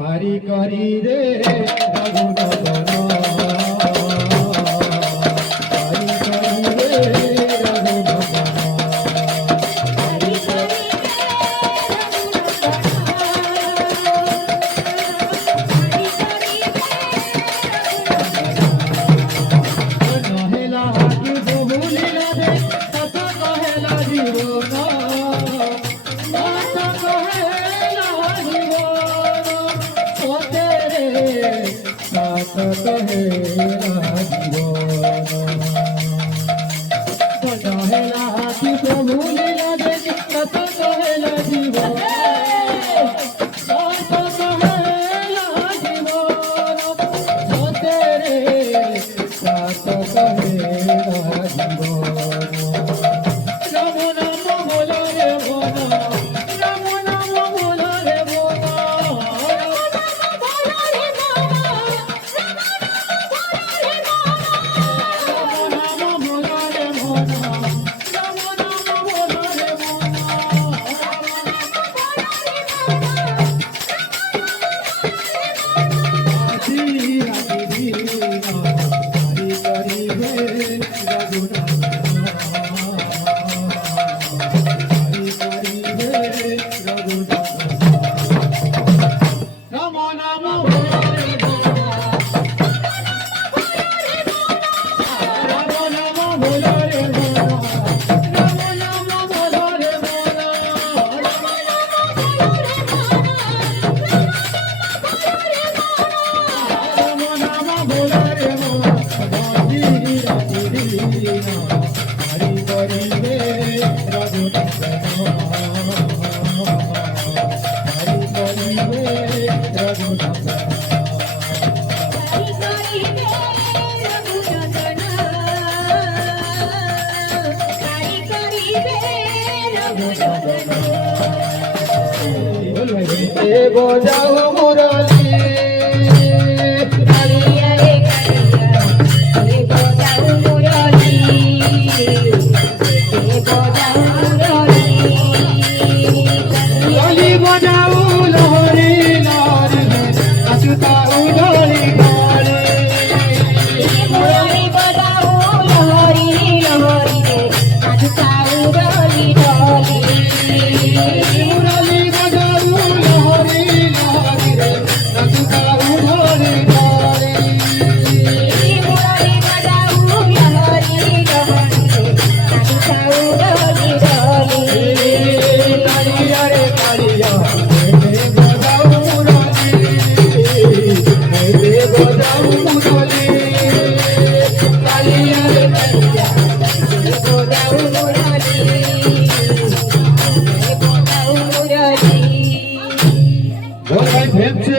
हरि करी रे रघुनंदन हरि करी रे रघुनंदन हरि करी नहेला हाथी बहुलीला दे कथा कहेला जीवन कथा कहेला जीवन ओ तेरे साथ कहेला जीवन नहेला हाथी बहुलीला दे कथा कहेला जीवन कथा कहेला जीवन ओ तेरे साथ कहेला जीवन राम नाम बोला रे बोला राम नाम बोला रे बोला राम नाम बोला रे बोला राम नाम बोला रे बजाओ मुरली लली बजाओ लहरी लहरी अछुता उधरी गाड़ी मुरली बजाओ लहरी लहरी रे नाचताऊ डोली डोली मुरली बजाओ लहरी लहरी रे अछुता उधरी गाड़ी मुरली बजाओ लहरी लहरी रे नाचताऊ डोली डोली कालिया रे कालिया रे बजाओ मुरली रे बजाओ मुरली कालिया रे कालिया बजाओ मुरली बजाओ मुरली बोल भाई फेम से